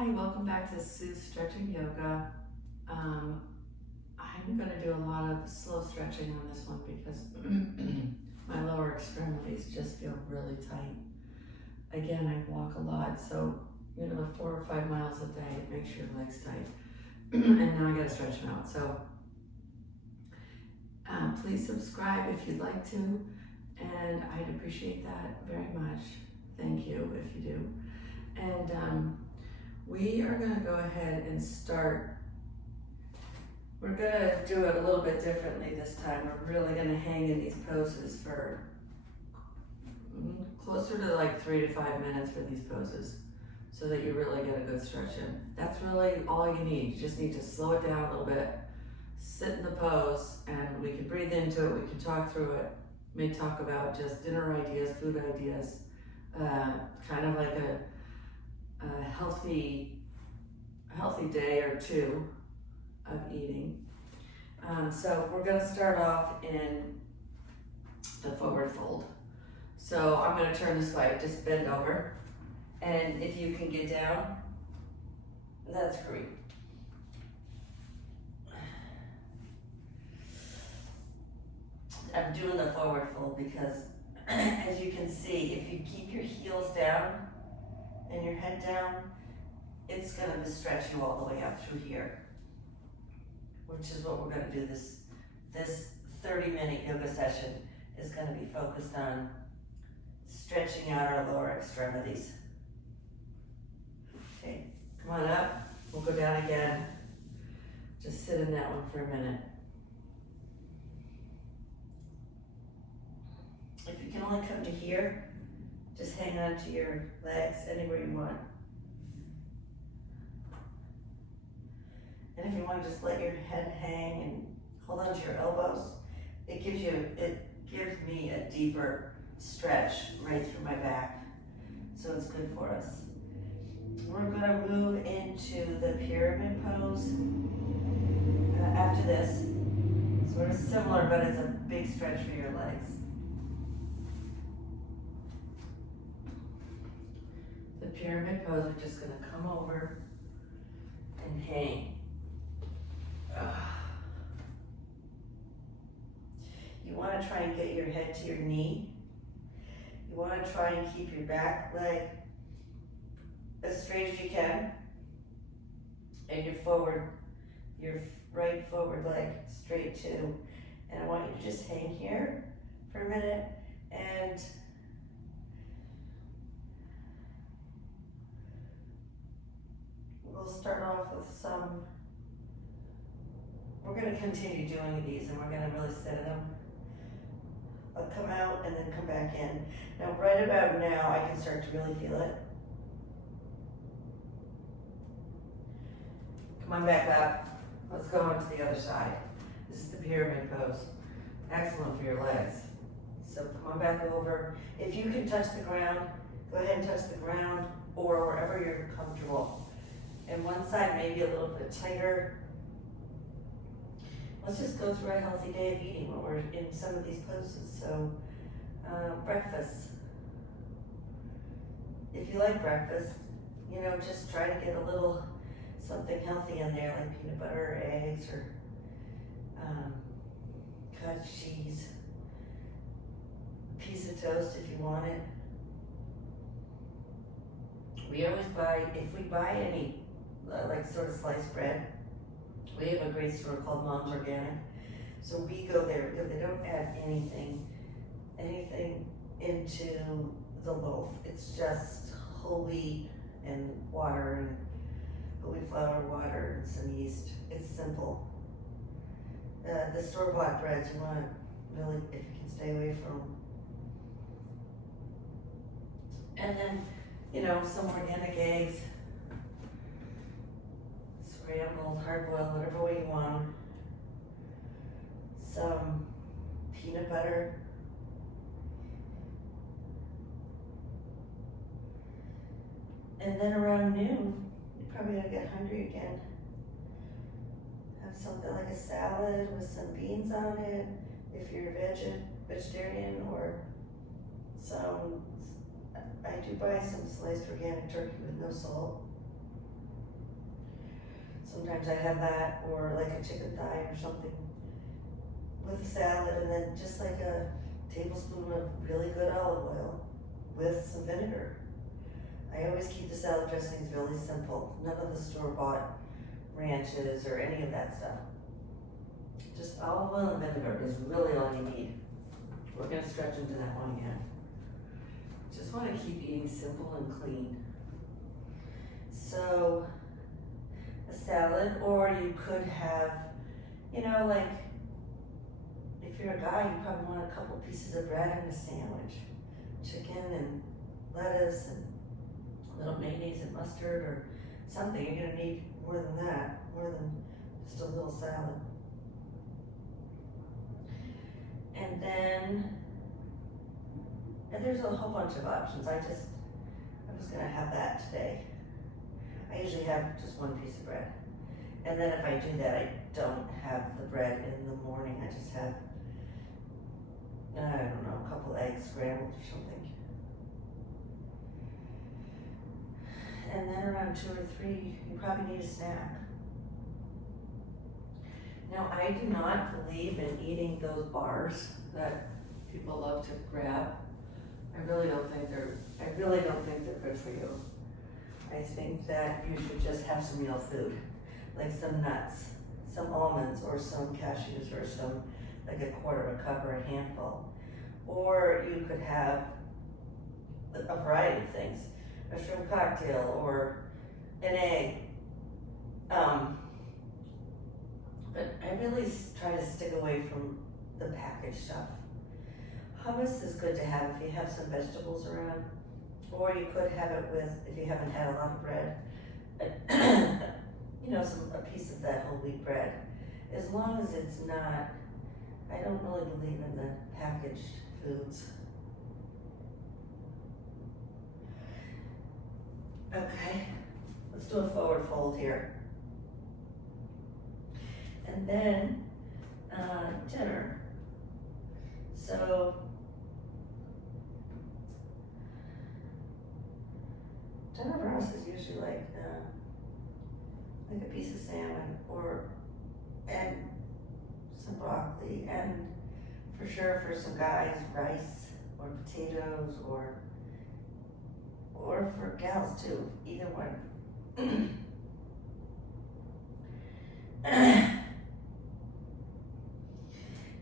Hi, welcome back to Sue's Stretching Yoga. I'm going to do a lot of slow stretching on this one because my lower extremities just feel really tight. Again, I walk a lot, so 4 or 5 miles a day, it makes your legs tight. And now I got to stretch them out. So please subscribe if you'd like to, and I'd appreciate that very much. Thank you if you do. And we are going to go ahead and start. We're going to do it a little bit differently this time. We're really going to hang in these poses for closer to like 3 to 5 minutes for these poses so that you really get a good stretch in. That's really all you need. You just need to slow it down a little bit, sit in the pose, and we can breathe into it. We can talk through it. We may talk about just dinner ideas, food ideas, kind of like a healthy day or two of eating. So we're going to start off in the forward fold. So I'm going to turn this way, just bend over, and if you can get down, that's great. I'm doing the forward fold because as you can see, if you keep your heels down and your head down, it's going to stretch you all the way up through here, which is what we're going to do. This 30-minute yoga session is going to be focused on stretching out our lower extremities. Okay, come on up. We'll go down again. Just sit in that one for a minute. If you can only come to here, just hang on to your legs anywhere you want. And if you want to just let your head hang and hold on to your elbows, it gives me a deeper stretch right through my back. So it's good for us. We're going to move into the pyramid pose after this. Sort of similar, but it's a big stretch for your legs. The pyramid pose, we're just going to come over and hang. You want to try and get your head to your knee. You want to try and keep your back leg as straight as you can, and your right forward leg straight too. And I want you to just hang here for a minute, and we'll start off with some. We're going to continue doing these, and we're going to really sit in them. I'll come out and then come back in. Now, right about now, I can start to really feel it. Come on back up. Let's go on to the other side. This is the pyramid pose. Excellent for your legs. So come on back over. If you can touch the ground, go ahead and touch the ground or wherever you're comfortable. And one side maybe a little bit tighter. Let's just go through a healthy day of eating when we're in some of these poses. So, breakfast. If you like breakfast, just try to get a little something healthy in there, like peanut butter or eggs or cottage cheese, a piece of toast if you want it. We always buy, if we buy any like sort of sliced bread, we have a great store called Mom's Organic. So we go there because they don't add anything into the loaf. It's just whole wheat and water and whole wheat flour, water, and some yeast. It's simple. The store-bought breads you want to really, if you can stay away from. And then, some organic eggs. Scrambled, hard-boiled, whatever way you want them. Some peanut butter. And then around noon, you're probably gonna get hungry again. Have something like a salad with some beans on it, if you're vegetarian, or I do buy some sliced organic turkey with no salt. Sometimes I have that, or like a chicken thigh or something with a salad, and then just like a tablespoon of really good olive oil with some vinegar. I always keep the salad dressings really simple. None of the store-bought ranches or any of that stuff. Just olive oil and vinegar is really all you need. We're gonna stretch into that one again. Just wanna keep eating simple and clean. So, a salad, or you could have, you know, like, if you're a guy, you probably want a couple pieces of bread and a sandwich. Chicken and lettuce and a little mayonnaise and mustard or something. You're gonna need more than that, more than just a little salad. And then, and there's a whole bunch of options. I was gonna have that today. I usually have just one piece of bread. And then if I do that, I don't have the bread in the morning. I just have, I don't know, a couple eggs scrambled or something. And then around 2 or 3, you probably need a snack. Now, I do not believe in eating those bars that people love to grab. I really don't think they're good for you. I think that you should just have some real food, like some nuts, some almonds, or some cashews, or some, like a quarter of a cup or a handful. Or you could have a variety of things, a shrimp cocktail or an egg. But I really try to stick away from the packaged stuff. Hummus is good to have if you have some vegetables around, or you could have it with, if you haven't had a lot of bread, you know, a piece of that whole wheat bread. As long as it's not, I don't really believe in the packaged foods. Okay, let's do a forward fold here. And then dinner. So dinner for us is usually like a piece of salmon and some broccoli, and for sure for some guys, rice or potatoes, or for gals too, either one.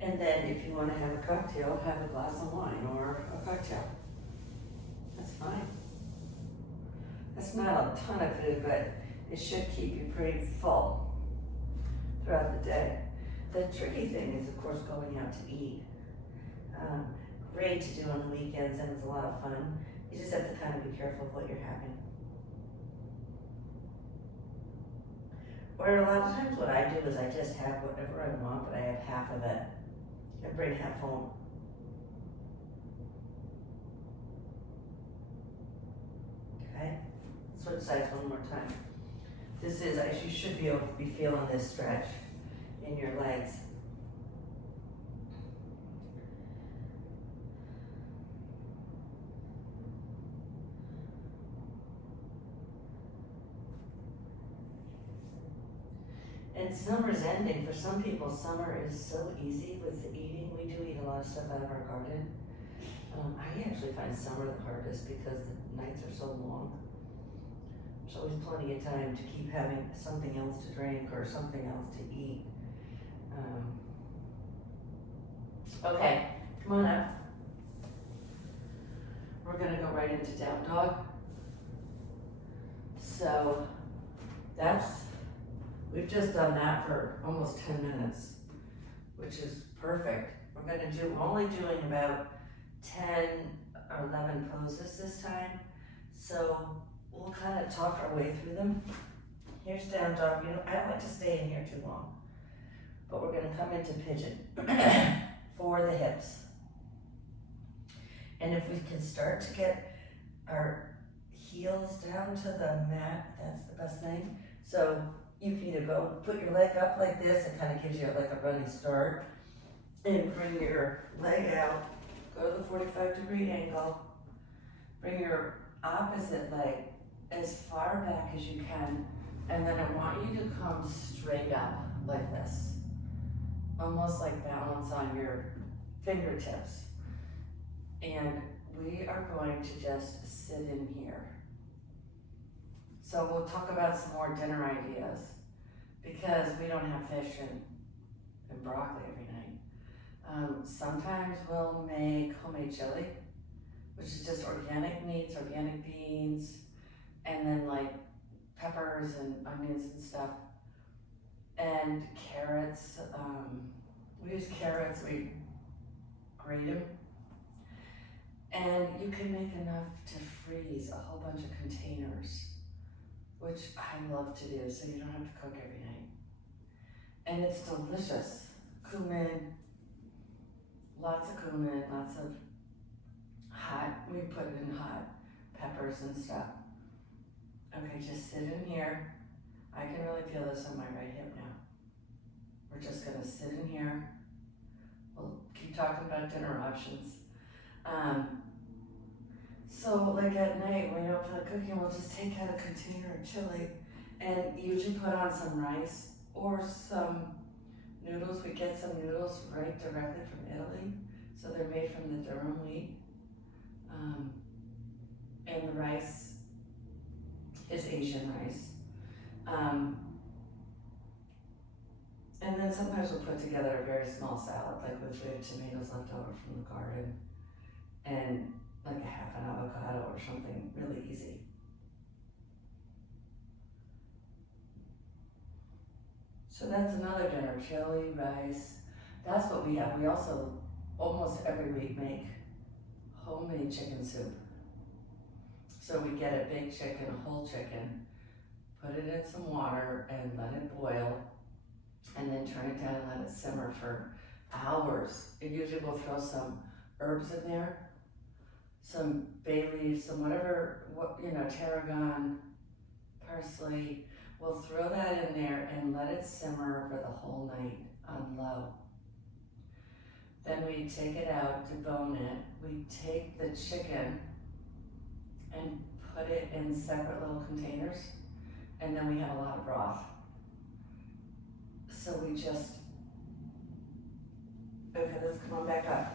And then if you want to have a cocktail, have a glass of wine or a cocktail. That's fine. That's not a ton of food, but it should keep you pretty full throughout the day. The tricky thing is, of course, going out to eat. Great to do on the weekends, and it's a lot of fun. You just have to kind of be careful of what you're having. Or a lot of times what I do is I just have whatever I want, but I have half of it. I bring half home. Okay, switch sides one more time. This is, you should be able to be feeling this stretch in your legs. And summer's ending. For some people, summer is so easy with the eating. We do eat a lot of stuff out of our garden. I actually find summer the hardest because the nights are so long. There's always plenty of time to keep having something else to drink or something else to eat. Okay, come on up. We're gonna go right into down dog. So we've just done that for almost 10 minutes, which is perfect. We're only doing about 10 or 11 poses this time. So we'll kind of talk our way through them. Here's down dog. You know, I don't like to stay in here too long, but we're gonna come into pigeon for the hips. And if we can start to get our heels down to the mat, that's the best thing. So you can either go put your leg up like this, it kind of gives you like a running start, and bring your leg out, go to the 45-degree angle, bring your opposite leg as far back as you can And then I want you to come straight up like this. Almost like balance on your fingertips. And we are going to just sit in here. So we'll talk about some more dinner ideas because we don't have fish and broccoli every night. Sometimes we'll make homemade chili, which is just organic meats, organic beans, and then like peppers and onions and stuff. And carrots, we use carrots, we grate them. And you can make enough to freeze a whole bunch of containers, which I love to do, so you don't have to cook every night. And it's delicious. Cumin, lots of cumin, lots of hot, we put it in hot peppers and stuff. Okay, just sit in here. I can really feel this on my right hip now. We're just gonna sit in here. We'll keep talking about dinner options. So like at night when you don't feel like cooking, we'll just take out a container of chili and usually put on some rice or some noodles. We get some noodles right directly from Italy. So they're made from the durum wheat. And the rice is Asian rice. And then sometimes we'll put together a very small salad, like if we have tomatoes left over from the garden and like a half an avocado or something really easy. So that's another dinner, chili, rice. That's what we have. We also almost every week make homemade chicken soup. So we get a big chicken, a whole chicken, put it in some water and let it boil, and then turn it down and let it simmer for hours. And usually we'll throw some herbs in there, some bay leaves, some whatever, tarragon, parsley. We'll throw that in there and let it simmer for the whole night on low. Then we take it out, debone it. We take the chicken and put it in separate little containers, and then we have a lot of broth. So we just, okay, let's come on back up.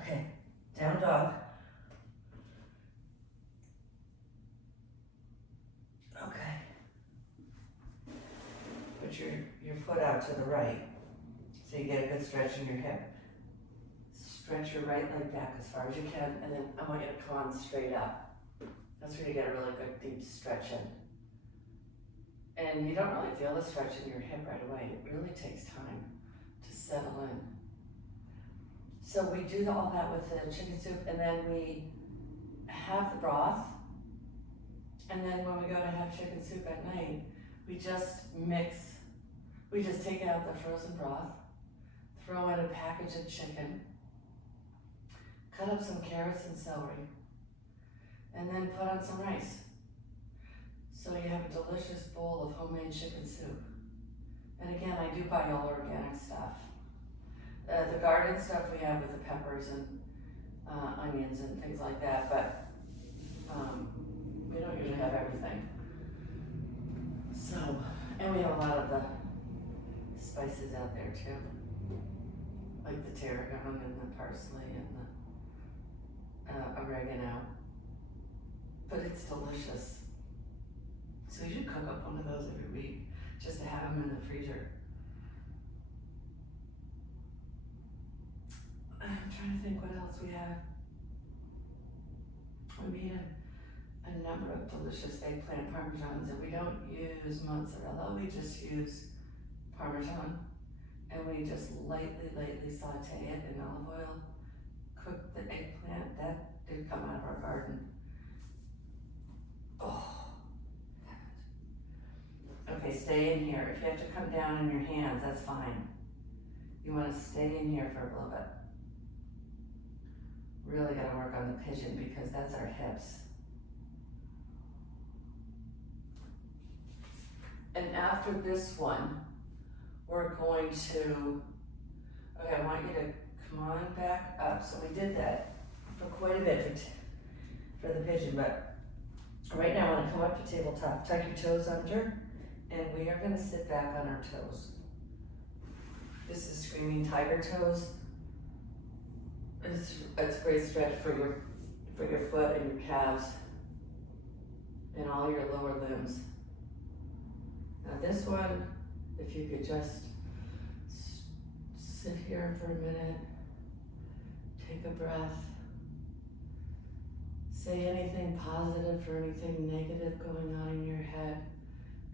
Okay, down dog. Okay. Put your foot out to the right so you get a good stretch in your hip. Stretch your right leg back as far as you can, and then I want you to come on straight up. That's where you get a really good deep stretch in. And you don't really feel the stretch in your hip right away. It really takes time to settle in. So we do all that with the chicken soup, and then we have the broth. And then when we go to have chicken soup at night, we just take out the frozen broth, throw in a package of chicken, cut up some carrots and celery, and then put on some rice. So you have a delicious bowl of homemade chicken soup. And again, I do buy all organic stuff. The garden stuff we have with the peppers and onions and things like that, but we don't usually have everything. So, and we have a lot of the spices out there too, like the tarragon and the parsley and the oregano. But it's delicious. So you should cook up one of those every week, just to have them in the freezer. I'm trying to think what else we have. We made a number of delicious eggplant parmesans, and we don't use mozzarella, we just use Parmesan. And we just lightly saute it in olive oil, cook the eggplant. That did come out of our garden. Oh. Okay, stay in here. If you have to come down on your hands, that's fine. You want to stay in here for a little bit. Really got to work on the pigeon because that's our hips. And after this one, we're going to, okay, I want you to come on back up. So we did that for quite a bit for the pigeon, but Right now, when I come up to tabletop, tuck your toes under, and we are gonna sit back on our toes. This is screaming tiger toes. It's a great stretch for your foot and your calves and all your lower limbs. Now this one, if you could just sit here for a minute, take a breath, say anything positive or anything negative going on in your head.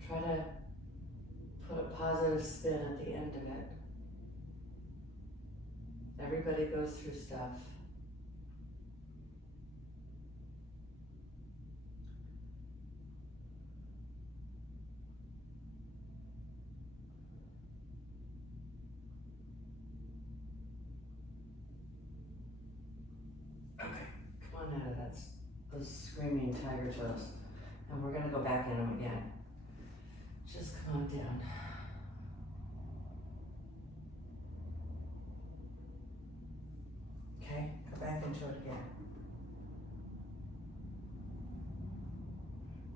Try to put a positive spin at the end of it. Everybody goes through stuff. Okay, come on out of that, those screaming tiger toes. And we're gonna go back in them again. Just come on down. Okay, go back into it again.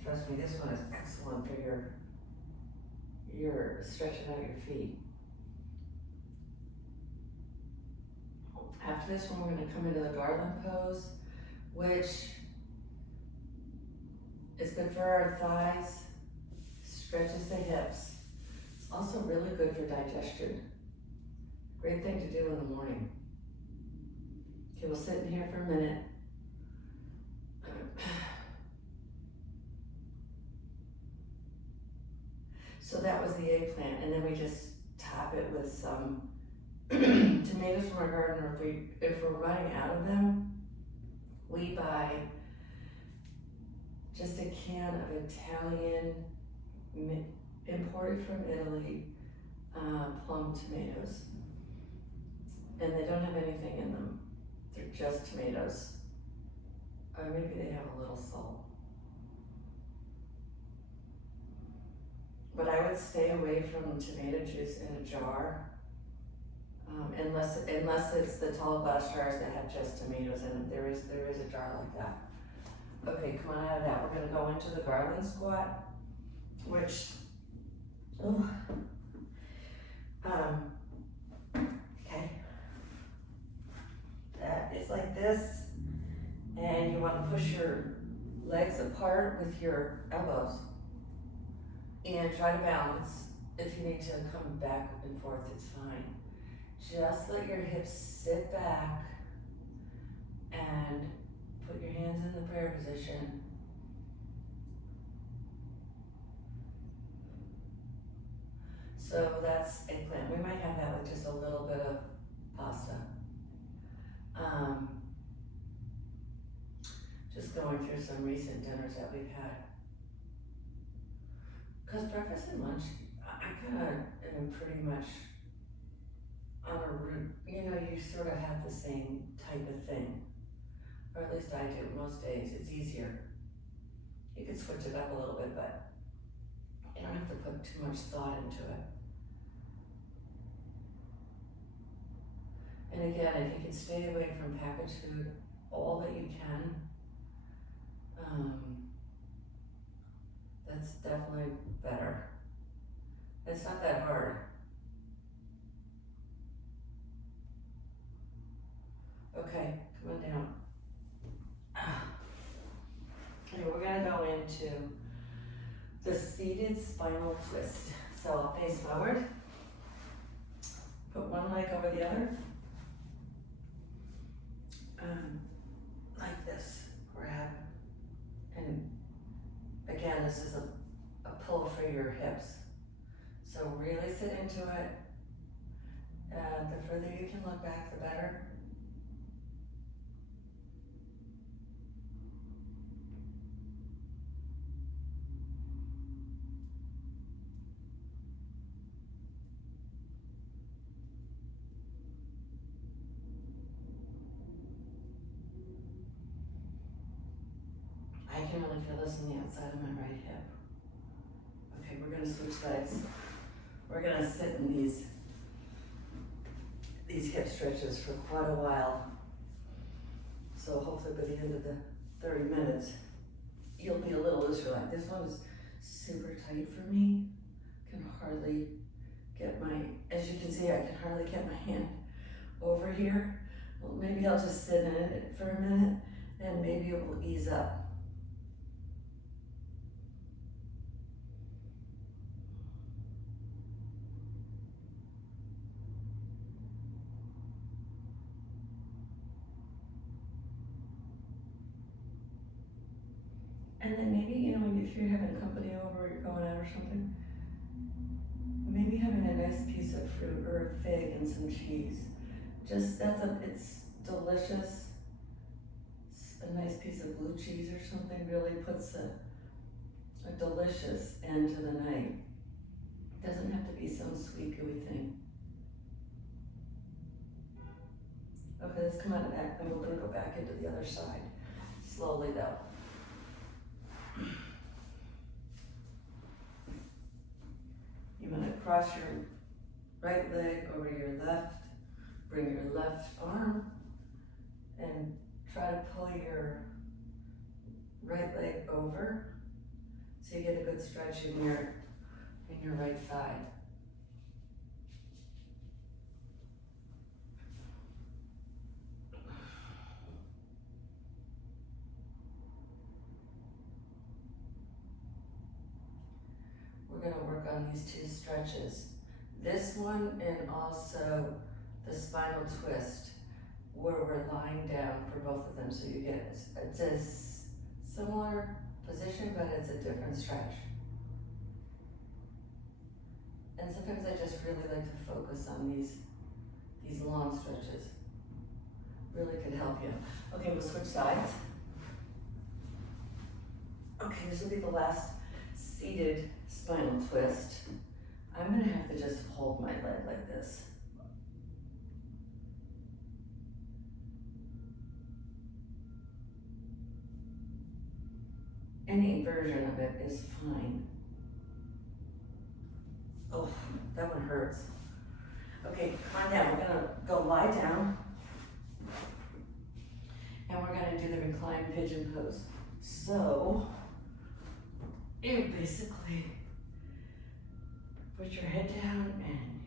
Trust me, this one is excellent for your stretching out your feet. After this one, we're gonna come into the garland pose, which is good for our thighs, stretches the hips. It's also really good for digestion. Great thing to do in the morning. Okay, we'll sit in here for a minute. So that was the eggplant, and then we just top it with some tomatoes from our garden, or if we're running out of them, we buy just a can of Italian, imported from Italy, plum tomatoes. And they don't have anything in them. They're just tomatoes. Or maybe they have a little salt. But I would stay away from tomato juice in a jar, unless it's the tall glass jars that have just tomatoes in it. There is a jar like that. Okay, come on out of that. We're gonna go into the garland squat, which, okay. That is like this, and you wanna push your legs apart with your elbows. And try to balance. If you need to come back and forth, it's fine. Just let your hips sit back and put your hands in the prayer position. So that's eggplant. We might have that with just a little bit of pasta. Just going through some recent dinners that we've had. Because breakfast and lunch, I kind of am pretty much on a route, you sort of have the same type of thing. Or at least I do most days. It's easier. You can switch it up a little bit, but you don't have to put too much thought into it. And again, if you can stay away from packaged food all that you can, that's definitely better. It's not that hard. Okay, come on down. Okay, we're gonna go into the seated spinal twist. So I'll face forward, put one leg over the other, like this, grab, and again, this is a pull for your hips. So really sit into it. The further you can look back, the better. I can only feel this on the outside of my right hip. Okay, we're gonna switch legs. We're gonna sit in these hip stretches for quite a while. So hopefully by the end of the 30 minutes, you'll be a little looser. Like this one is super tight for me. Can hardly get my, as you can see, I can hardly get my hand over here. Well, maybe I'll just sit in it for a minute and maybe it will ease up. And then maybe, you know, if you're having company over or you're going out or something, maybe having a nice piece of fruit or a fig and some cheese. Just, it's delicious. A nice piece of blue cheese or something really puts a delicious end to the night. Doesn't have to be some sweet gooey thing. Okay, let's come on back, and we're gonna go back into the other side. Slowly though. You're gonna cross your right leg over your left, bring your left arm, and try to pull your right leg over so you get a good stretch in your right thigh. We're going to work on these two stretches. This one and also the spinal twist, where we're lying down for both of them. So you get, it's a similar position, but it's a different stretch. And sometimes I just really like to focus on these long stretches. Really could help you. Okay, we'll switch sides. Okay, this will be the last seated spinal twist. I'm gonna have to just hold my leg like this. Any version of it is fine. Oh, that one hurts. Okay, come on down. We're gonna go lie down. And we're gonna do the reclined pigeon pose. So, you basically put your head down and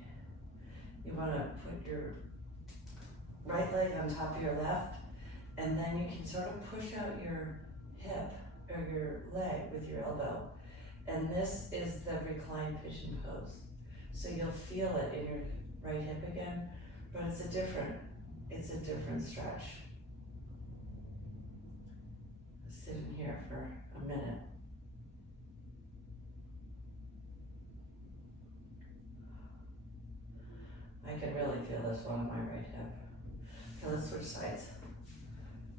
you wanna put your right leg on top of your left, and then you can sort of push out your hip or your leg with your elbow. And this is the reclined pigeon pose. So you'll feel it in your right hip again, but it's a different stretch. Sit in here for a minute. I can really feel this one on my right hip. Okay, let's switch sides.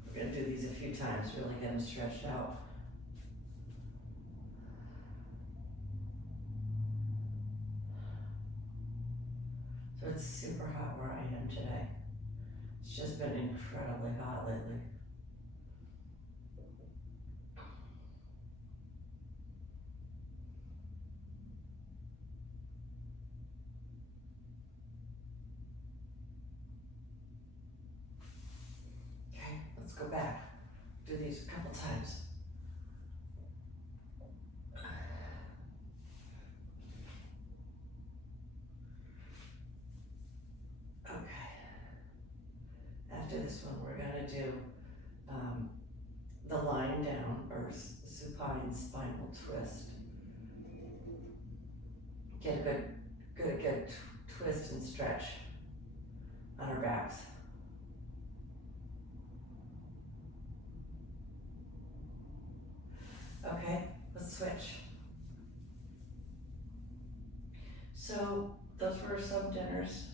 We're gonna do these a few times, really get them stretched out. So it's super hot where I am today. It's just been incredibly hot lately. Okay, let's go back. Do these a couple times. After this one, we're gonna do the lying down or supine spinal twist. Get a good twist and stretch on our backs. Okay, let's switch. So those were some dinners.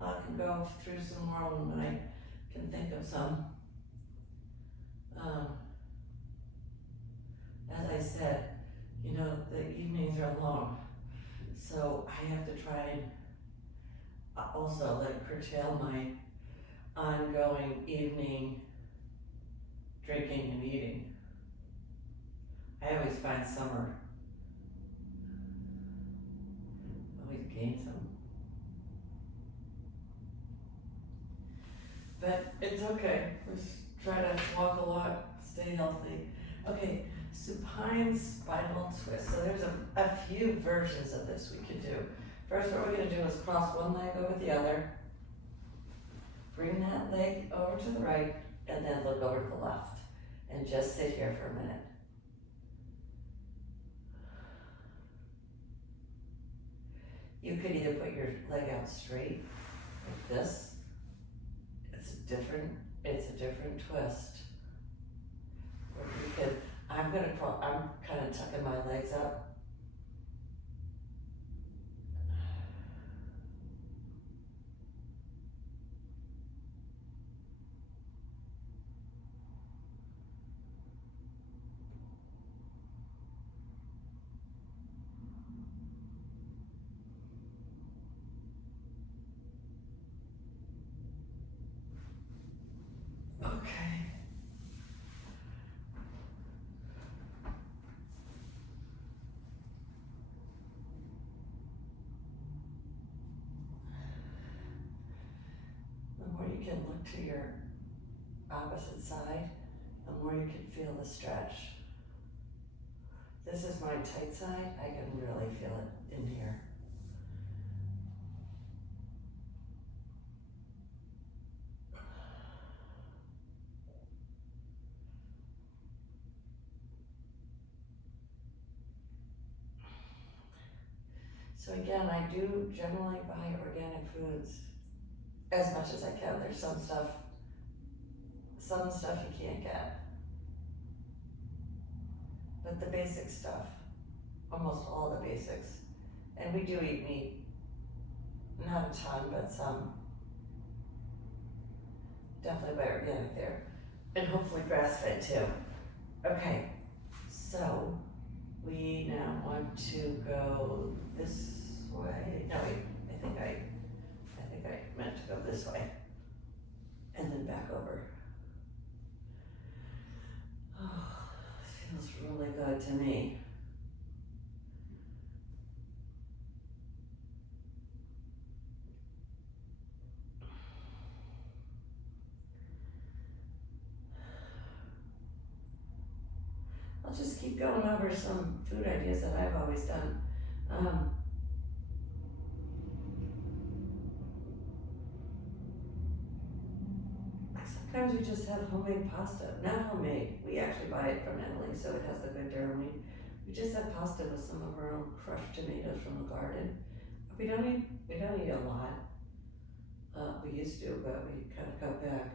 I can go through some more when I can think of some. As I said, you know, the evenings are long, so I have to try and also like curtail my ongoing evening drinking and eating. I always find summer always gain some. But it's okay. Just try to walk a lot, stay healthy. Okay, supine spinal twist. So there's a few versions of this we could do. First, what we're going to do is cross one leg over the other, bring that leg over to the right, and then look over to the left. And just sit here for a minute. You could either put your leg out straight, like this. It's a different twist. Or you could, I'm kind of tucking my legs up. Okay. The more you can look to your opposite side, the more you can feel the stretch. This is my tight side. I can really feel it in here. So again, I do generally buy organic foods as much as I can. There's some stuff you can't get. But the basic stuff, almost all the basics. And we do eat meat, not a ton, but some. Definitely buy organic there. And hopefully grass-fed too. Okay, so we now want to go this way. No, wait, I think I meant to go this way. And then back over. Oh, this feels really good to me. I'll just keep going over some food ideas that I've always done. Sometimes we just have homemade pasta. Not homemade, we actually buy it from Italy, so it has the good durum. We just have pasta with some of our own crushed tomatoes from the garden. We don't eat a lot. We used to, but we kind of cut back.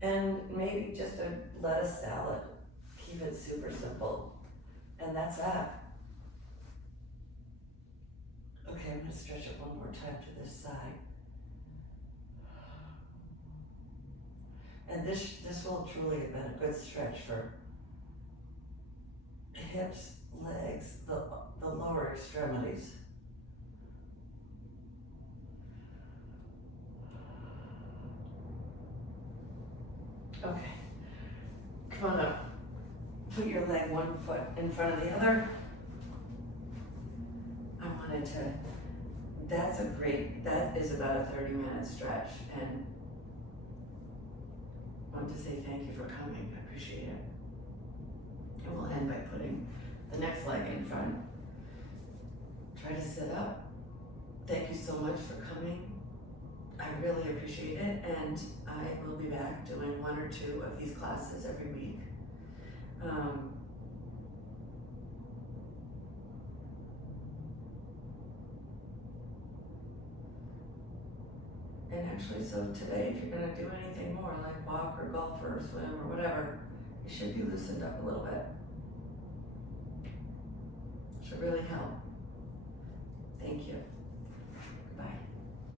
And maybe just a lettuce salad. Keep it super simple. And that's that. Okay, I'm gonna stretch it one more time to this side. And this will truly have been a good stretch for hips, legs, the lower extremities. Okay, come on up. Put your leg one foot in front of the other. That is about a 30-minute stretch, and I want to say thank you for coming, I appreciate it. And we'll end by putting the next leg in front. Try to sit up. Thank you so much for coming. I really appreciate it, and I will be back doing 1 or 2 of these classes every week. And actually, so today, if you're gonna do anything more, like walk or golf or swim or whatever, you should be loosened up a little bit. Should really help. Thank you.